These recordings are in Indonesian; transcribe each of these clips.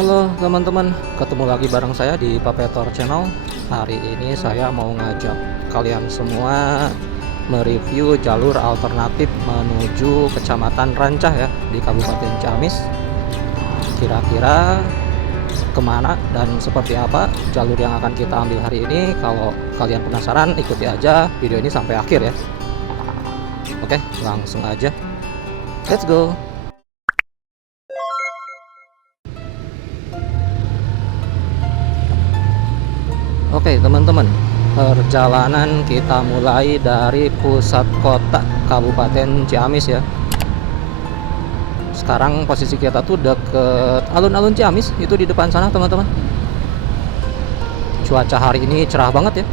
Halo teman-teman, ketemu lagi bareng saya di Papetor Channel. Hari ini saya mau ngajak kalian semua mereview jalur alternatif menuju Kecamatan Rancah ya di Kabupaten Ciamis. Kira-kira kemana dan seperti apa jalur yang akan kita ambil hari ini? Kalau kalian penasaran, ikuti aja video ini sampai akhir ya. Oke, langsung aja. Let's go. Oke teman-teman, perjalanan kita mulai dari pusat kota Kabupaten Ciamis ya. Sekarang posisi kita tuh deket alun-alun Ciamis, itu di depan sana teman-teman. Cuaca hari ini cerah banget ya,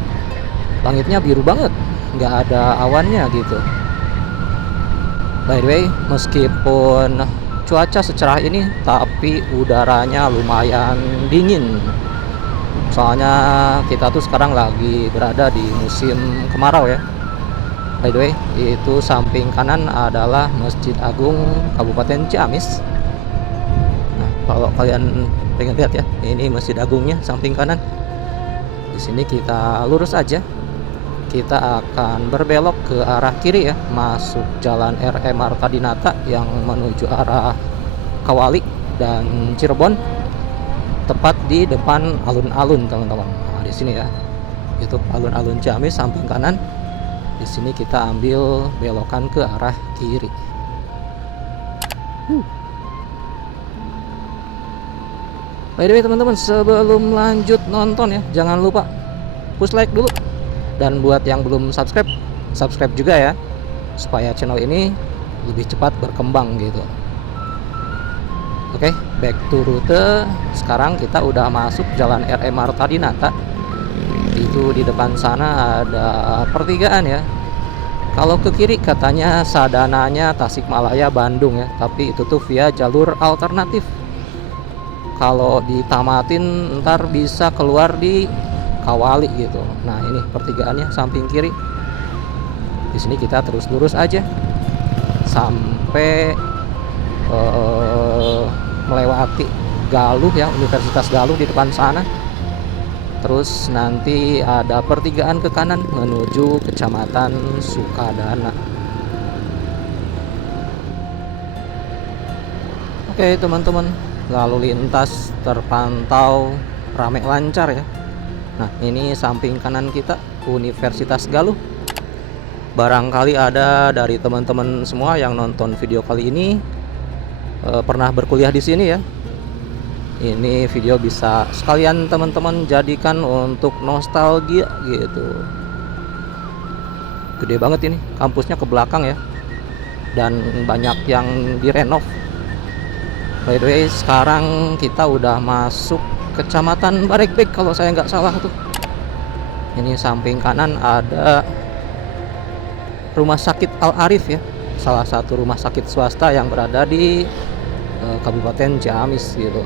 langitnya biru banget, nggak ada awannya gitu. By the way, meskipun cuaca secerah ini, tapi udaranya lumayan dingin. Soalnya kita tuh sekarang lagi berada di musim kemarau ya. By the way, itu samping kanan adalah Masjid Agung Kabupaten Ciamis. Nah, kalau kalian pengen lihat ya, ini Masjid Agungnya samping kanan. Di sini kita lurus aja. Kita akan berbelok ke arah kiri ya, masuk Jalan R.E. Marta Dinata yang menuju arah Kawali dan Cirebon. Tepat di depan alun-alun teman-teman. Nah, di sini ya, itu alun-alun Ciamis samping kanan. Di sini kita ambil belokan ke arah kiri. By the way teman-teman, sebelum lanjut nonton ya, jangan lupa push like dulu. Dan buat yang belum subscribe, subscribe juga ya, supaya channel ini lebih cepat berkembang gitu. Oke, back to rute. Sekarang kita udah masuk Jalan R.E. Marta Dinata. Itu di depan sana ada pertigaan ya. Kalau ke kiri katanya sadananya Tasikmalaya Bandung ya, tapi itu tuh via jalur alternatif. Kalau ditamatin ntar bisa keluar di Kawali gitu. Nah, ini pertigaannya samping kiri. Di sini kita terus lurus aja sampai melewati Galuh ya, Universitas Galuh di depan sana. Terus nanti ada pertigaan ke kanan menuju Kecamatan Sukadana. Oke teman-teman, lalu lintas terpantau ramai lancar ya. Nah, ini samping kanan kita Universitas Galuh. Barangkali ada dari teman-teman semua yang nonton video kali ini pernah berkuliah di sini ya. Ini video bisa sekalian teman-teman jadikan untuk nostalgia gitu. Gede banget ini, kampusnya ke belakang ya, dan banyak yang direnov. By the way, sekarang kita udah masuk Kecamatan Barekbek kalau saya nggak salah tuh. Ini samping kanan ada Rumah Sakit Al Arif ya, salah satu rumah sakit swasta yang berada di Kabupaten Ciamis gitu.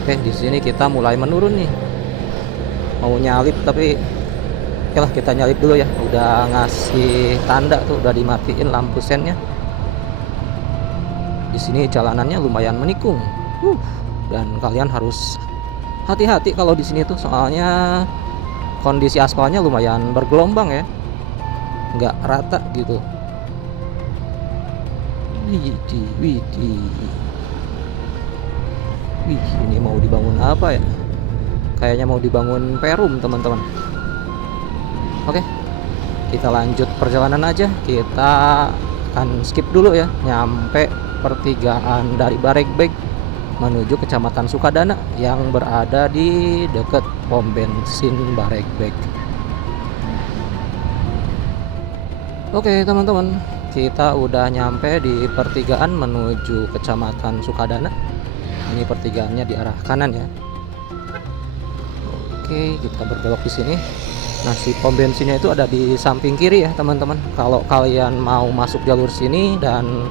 Oke, di sini kita mulai menurun nih. Mau nyalip tapi oke lah, kita nyalip dulu ya. Udah ngasih tanda tuh, udah dimatiin lampu sennya. Di sini jalanannya lumayan menikung. Dan kalian harus hati-hati kalau di sini tuh, soalnya kondisi aspalnya lumayan bergelombang ya. Nggak rata gitu. Wih, ini mau dibangun apa ya? Kayaknya mau dibangun perum teman-teman. Oke, kita lanjut perjalanan aja. Kita akan skip dulu ya, nyampe pertigaan dari Barekbek menuju Kecamatan Sukadana yang berada di dekat pom bensin Barekbek. Oke teman-teman, kita udah nyampe di pertigaan menuju Kecamatan Sukadana. Ini pertigaannya di arah kanan ya. Oke, kita berbelok di sini. Nah, si pom bensinnya itu ada di samping kiri ya teman-teman. Kalau kalian mau masuk jalur sini dan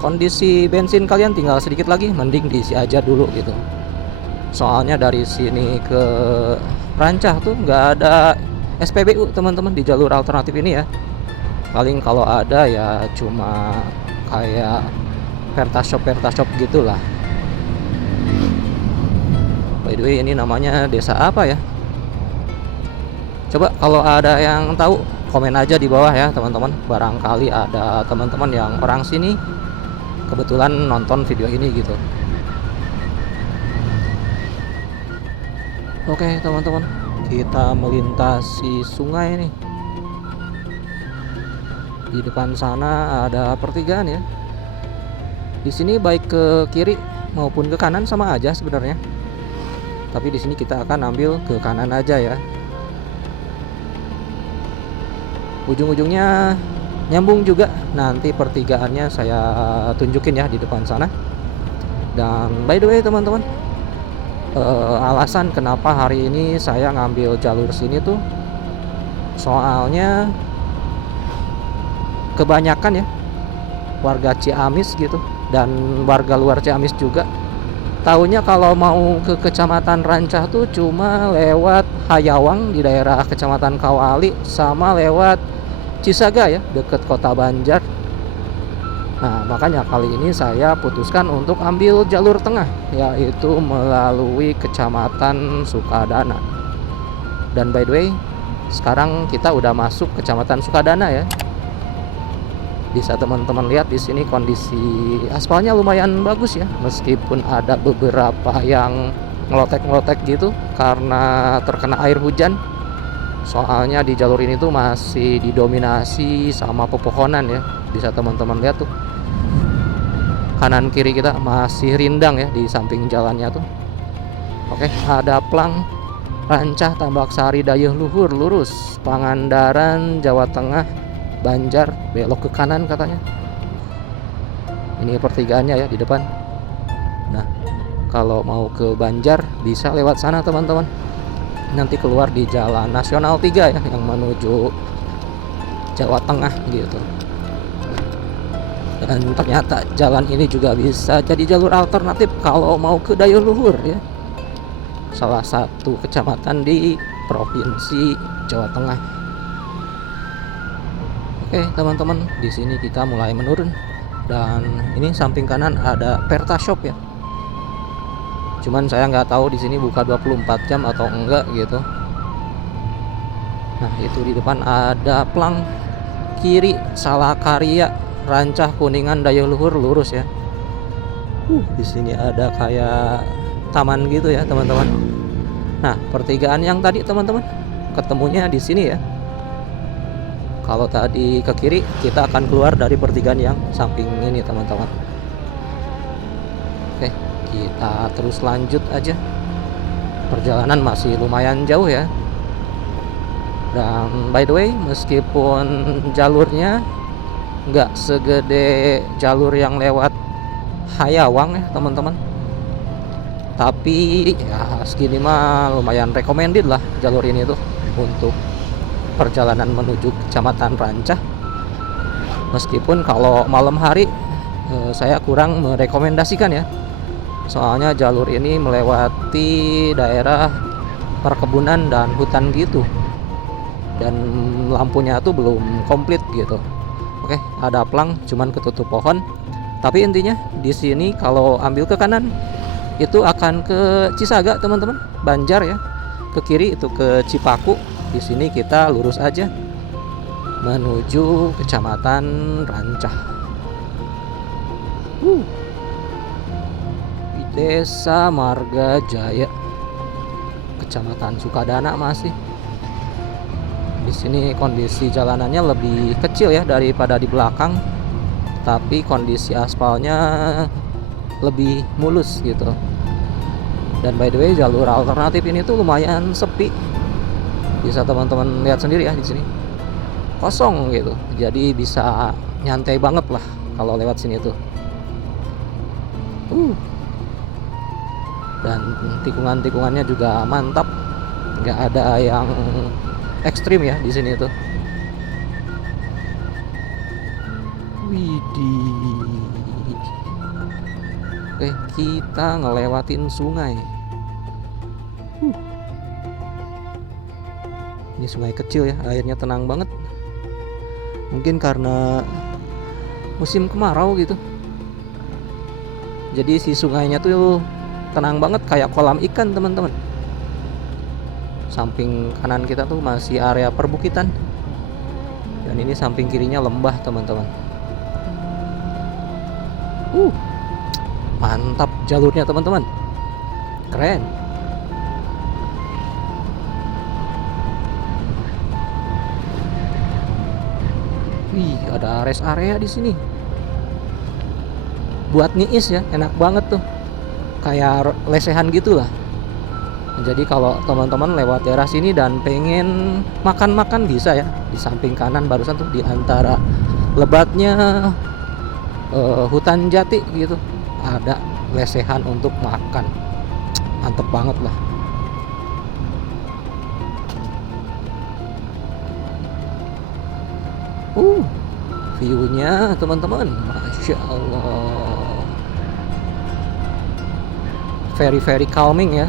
kondisi bensin kalian tinggal sedikit lagi, mending diisi aja dulu gitu. Soalnya dari sini ke Rancah tuh nggak ada SPBU teman-teman di jalur alternatif ini ya. Paling kalau ada ya cuma kayak perta shop gitulah. By the way, ini namanya desa apa ya? Coba kalau ada yang tahu, komen aja di bawah ya teman-teman. Barangkali ada teman-teman yang orang sini kebetulan nonton video ini gitu. Oke teman-teman, kita melintasi sungai nih. Di depan sana ada pertigaan ya. Di sini baik ke kiri maupun ke kanan sama aja sebenarnya. Tapi di sini kita akan ambil ke kanan aja ya. Ujung-ujungnya nyambung juga, nanti pertigaannya saya tunjukin ya di depan sana. Dan by the way teman-teman, alasan kenapa hari ini saya ngambil jalur sini tuh soalnya kebanyakan ya warga Ciamis gitu dan warga luar Ciamis juga taunya kalau mau ke Kecamatan Rancah tuh cuma lewat Hayawang di daerah Kecamatan Kawali sama lewat Cisaga ya, deket kota Banjar. Nah makanya kali ini saya putuskan untuk ambil jalur tengah, yaitu melalui Kecamatan Sukadana. Dan by the way, sekarang kita udah masuk Kecamatan Sukadana ya. Bisa teman-teman lihat di sini kondisi aspalnya lumayan bagus ya, meskipun ada beberapa yang ngelotek-ngelotek gitu karena terkena air hujan. Soalnya di jalur ini tuh masih didominasi sama pepohonan ya. Bisa teman-teman lihat tuh, kanan kiri kita masih rindang ya di samping jalannya tuh. Oke, ada plang Rancah Tambak Sari Dayeuh Luhur lurus Pangandaran Jawa Tengah Banjar, belok ke kanan katanya. Ini pertigaannya ya di depan. Nah kalau mau ke Banjar bisa lewat sana teman-teman, nanti keluar di Jalan Nasional 3 ya yang menuju Jawa Tengah gitu. Dan ternyata jalan ini juga bisa jadi jalur alternatif kalau mau ke Dayeuh Luhur ya, salah satu kecamatan di Provinsi Jawa Tengah. Oke teman-teman, di sini kita mulai menurun dan ini samping kanan ada Perta Shop ya. Cuman saya nggak tahu di sini buka 24 jam atau enggak gitu. Nah itu di depan ada plang kiri Salakarya Rancah Kuningan Dayeuh Luhur lurus ya. Di sini ada kayak taman gitu ya teman-teman. Nah pertigaan yang tadi teman-teman ketemunya di sini ya. Kalau tadi ke kiri kita akan keluar dari pertigaan yang samping ini teman-teman. Oke, kita terus lanjut aja. Perjalanan masih lumayan jauh ya. Dan by the way, meskipun jalurnya nggak segede jalur yang lewat Hayawang ya teman-teman, tapi ya segini mah lumayan recommended lah jalur ini tuh untuk perjalanan menuju Kecamatan Rancah. Meskipun kalau malam hari saya kurang merekomendasikan ya, soalnya jalur ini melewati daerah perkebunan dan hutan gitu, dan lampunya tuh belum komplit gitu. Oke, ada plang cuman ketutup pohon. Tapi intinya di sini kalau ambil ke kanan itu akan ke Cisaga teman-teman, Banjar ya. Ke kiri itu ke Cipaku. Di sini kita lurus aja menuju Kecamatan Rancah. Di Desa Marga Jaya, Kecamatan Sukadana masih. Di sini kondisi jalanannya lebih kecil ya daripada di belakang, tapi kondisi aspalnya lebih mulus gitu. Dan by the way, jalur alternatif ini tuh lumayan sepi. Bisa teman-teman lihat sendiri ya di sini. Kosong gitu. Jadi bisa nyantai banget lah kalau lewat sini tuh. Dan tikungan-tikungannya juga mantap. Nggak ada yang ekstrim ya di sini tuh. Widih. Oke, kita ngelewatin sungai. Ini sungai kecil ya, airnya tenang banget. Mungkin karena musim kemarau gitu. Jadi si sungainya tuh tenang banget kayak kolam ikan teman-teman. Samping kanan kita tuh masih area perbukitan, dan ini samping kirinya lembah teman-teman. Mantap jalurnya teman-teman, keren. Wih, ada rest area di sini. Buat niis ya, enak banget tuh. Kayak lesehan gitu lah. Jadi kalau teman-teman lewat daerah sini dan pengen makan-makan bisa ya. Di samping kanan barusan tuh di antara lebatnya hutan jati gitu, ada lesehan untuk makan. Mantep banget lah. View-nya teman-teman, Masya Allah, very very calming ya.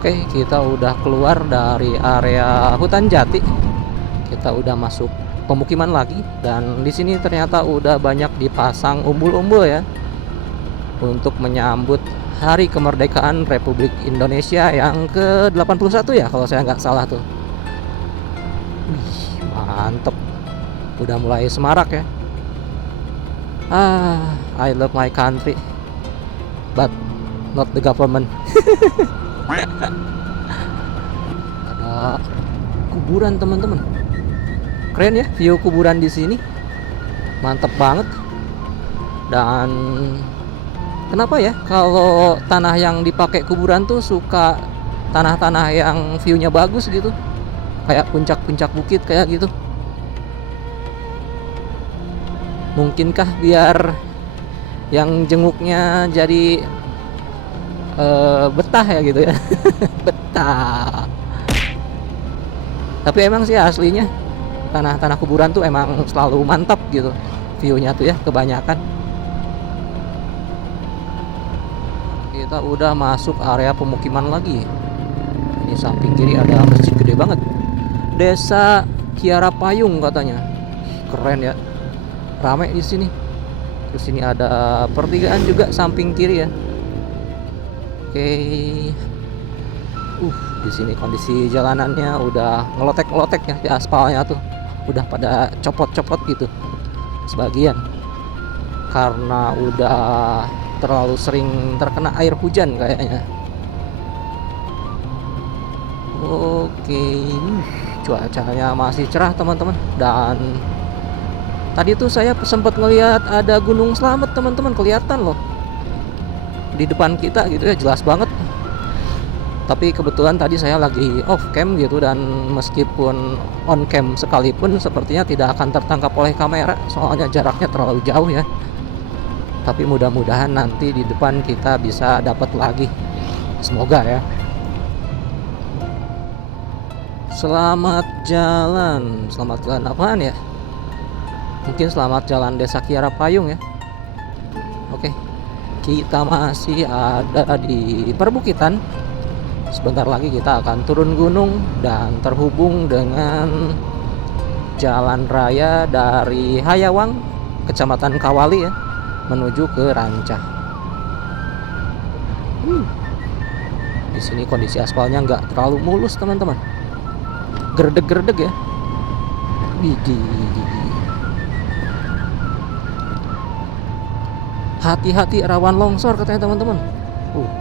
Oke, kita udah keluar dari area hutan jati. Kita udah masuk pemukiman lagi, dan di sini ternyata udah banyak dipasang umbul-umbul ya untuk menyambut Hari Kemerdekaan Republik Indonesia yang ke-81 ya kalau saya nggak salah tuh. Wih, mantep. Udah mulai semarak ya. I love my country, but not the government. Ada kuburan teman-teman. Keren ya view kuburan di sini. Mantep banget. Dan kenapa ya kalau tanah yang dipakai kuburan tuh suka tanah-tanah yang view-nya bagus gitu, kayak puncak-puncak bukit kayak gitu? Mungkinkah biar yang jenguknya jadi betah ya gitu ya. Betah. Tapi emang sih aslinya tanah-tanah kuburan tuh emang selalu mantap gitu view-nya tuh ya, kebanyakan. Kita udah masuk area pemukiman lagi. Ini samping kiri ada masjid gede banget, Desa Kiara Payung katanya. Keren ya, rame di sini. Terus ini ada pertigaan juga samping kiri ya. Oke. Di sini kondisi jalanannya udah ngelotek-ngelotek ya, di aspalnya tuh udah pada copot-copot gitu sebagian, karena udah terlalu sering terkena air hujan kayaknya. Oke, cuacanya masih cerah teman-teman, dan tadi tuh saya sempat ngelihat ada Gunung Slamet teman-teman, kelihatan loh di depan kita gitu ya, jelas banget. Tapi kebetulan tadi saya lagi off cam gitu, dan meskipun on cam sekalipun sepertinya tidak akan tertangkap oleh kamera, soalnya jaraknya terlalu jauh ya. Tapi mudah-mudahan nanti di depan kita bisa dapat lagi, semoga ya. Selamat jalan apaan ya? Mungkin selamat jalan Desa Kiara Payung ya. Oke, kita masih ada di perbukitan. Sebentar lagi kita akan turun gunung dan terhubung dengan jalan raya dari Hayawang, Kecamatan Kawali ya, menuju ke Rancah. Di sini kondisi aspalnya nggak terlalu mulus teman-teman, gerdeg-gerdeg ya. Widih. Hati-hati rawan longsor katanya teman-teman.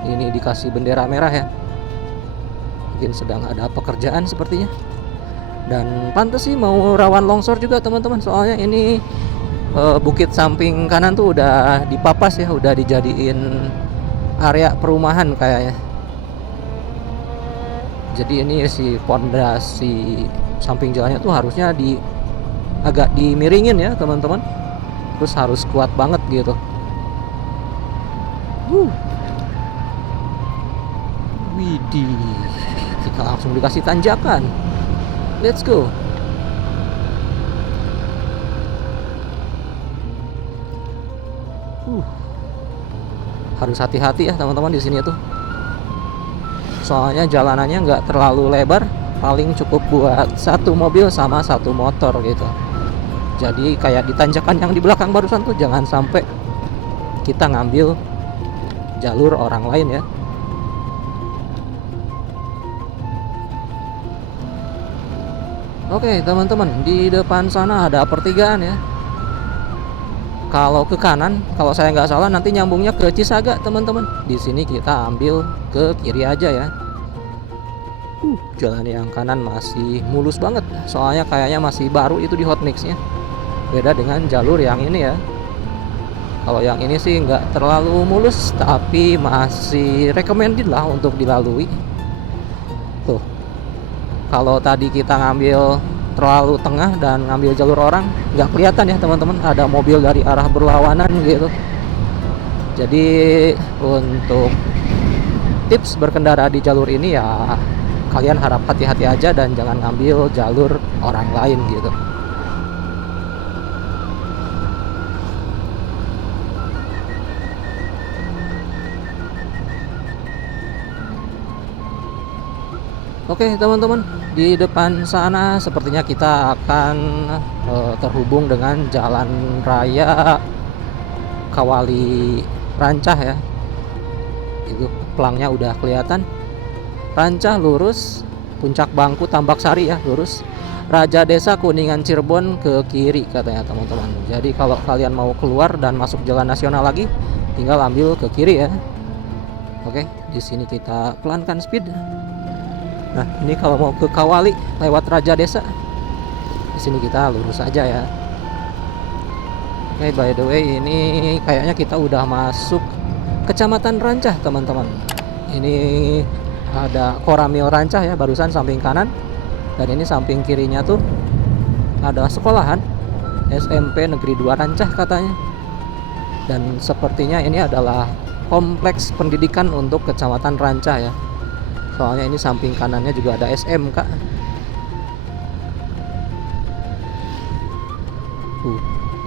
Ini dikasih bendera merah ya. Mungkin sedang ada pekerjaan sepertinya. Dan pantas sih mau rawan longsor juga teman-teman, soalnya ini bukit samping kanan tuh udah dipapas ya, udah dijadiin area perumahan kayaknya. Jadi ini si pondasi samping jalannya tuh harusnya agak dimiringin ya teman-teman. Terus harus kuat banget gitu. Widih, kita langsung dikasih tanjakan. Let's go. Harus hati-hati ya teman-teman di sini tuh. Soalnya jalanannya nggak terlalu lebar, paling cukup buat satu mobil sama satu motor gitu. Jadi kayak di tanjakan yang di belakang barusan tuh jangan sampai kita ngambil jalur orang lain ya. Oke teman-teman, di depan sana ada pertigaan ya. Kalau ke kanan, kalau saya nggak salah nanti nyambungnya ke Cisaga teman-teman. Di sini kita ambil ke kiri aja ya. Jalan yang kanan masih mulus banget, soalnya kayaknya masih baru itu di hotmixnya. Beda dengan jalur yang ini ya. Kalau yang ini sih nggak terlalu mulus, tapi masih recommended lah untuk dilalui. Tuh, kalau tadi kita ngambil terlalu tengah dan ngambil jalur orang, nggak kelihatan ya teman-teman, ada mobil dari arah berlawanan gitu. Jadi untuk tips berkendara di jalur ini ya, kalian harap hati-hati aja dan jangan ngambil jalur orang lain gitu. Oke teman-teman, di depan sana sepertinya kita akan terhubung dengan jalan raya Kawali Rancah ya. Itu pelangnya udah kelihatan. Rancah lurus, Puncak Bangku Tambak Sari ya lurus, Raja Desa Kuningan Cirebon ke kiri katanya teman-teman. Jadi kalau kalian mau keluar dan masuk jalan nasional lagi, tinggal ambil ke kiri ya. Oke, di sini kita pelankan speed. Nah, ini kalau mau ke Kawali lewat Raja Desa, di sini kita lurus aja ya. Oke, by the way, ini kayaknya kita udah masuk Kecamatan Rancah teman-teman. Ini ada Koramil Rancah ya, barusan samping kanan, dan ini samping kirinya tuh ada sekolahan SMP Negeri 2 Rancah katanya. Dan sepertinya ini adalah kompleks pendidikan untuk Kecamatan Rancah ya. Soalnya ini samping kanannya juga ada SMK.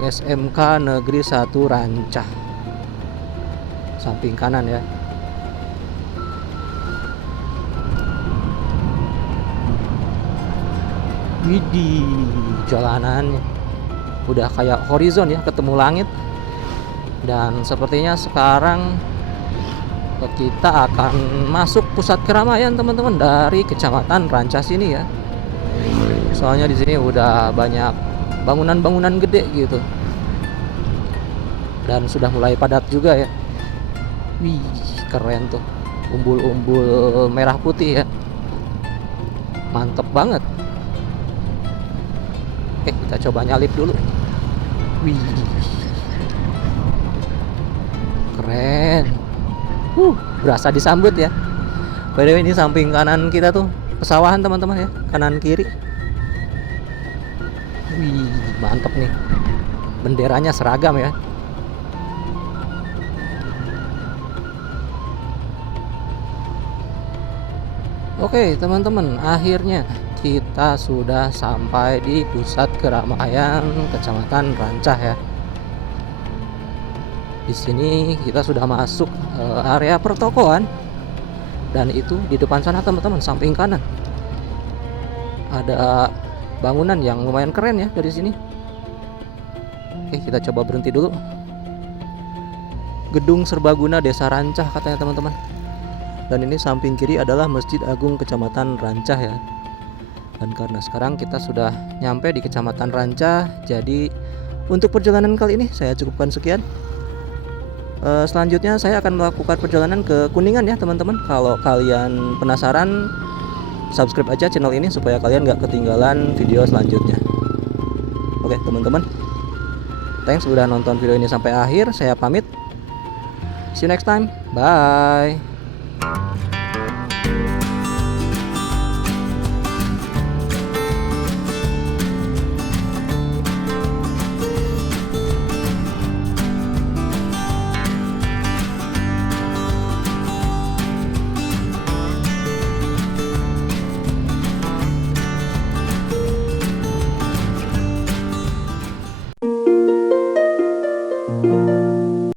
SMK Negeri 1 Rancah. Samping kanan ya. Widih, jalanannya udah kayak horizon ya, ketemu langit. Dan sepertinya sekarang kita akan masuk pusat keramaian teman-teman dari Kecamatan Rancah sini ya. Soalnya di sini udah banyak bangunan-bangunan gede gitu. Dan sudah mulai padat juga ya. Wih, keren tuh. Umbul-umbul merah putih ya. Mantep banget. Oke, kita coba nyalip dulu. Wih. Keren. Berasa disambut ya. By the way, ini samping kanan kita tuh pesawahan teman-teman ya, kanan kiri. Wih, mantep nih. Benderanya seragam ya. Oke teman-teman, akhirnya kita sudah sampai di pusat keramaian Kecamatan Rancah ya. Di sini kita sudah masuk area pertokoan, dan itu di depan sana teman-teman, samping kanan ada bangunan yang lumayan keren ya dari sini. Oke, kita coba berhenti dulu. Gedung Serbaguna Desa Rancah katanya teman-teman. Dan ini samping kiri adalah Masjid Agung Kecamatan Rancah ya. Dan karena sekarang kita sudah nyampe di Kecamatan Rancah, jadi untuk perjalanan kali ini saya cukupkan sekian. Selanjutnya saya akan melakukan perjalanan ke Kuningan ya teman-teman. Kalau kalian penasaran, subscribe aja channel ini supaya kalian gak ketinggalan video selanjutnya. Oke teman-teman, thanks udah nonton video ini sampai akhir. Saya pamit. See you next time. Bye.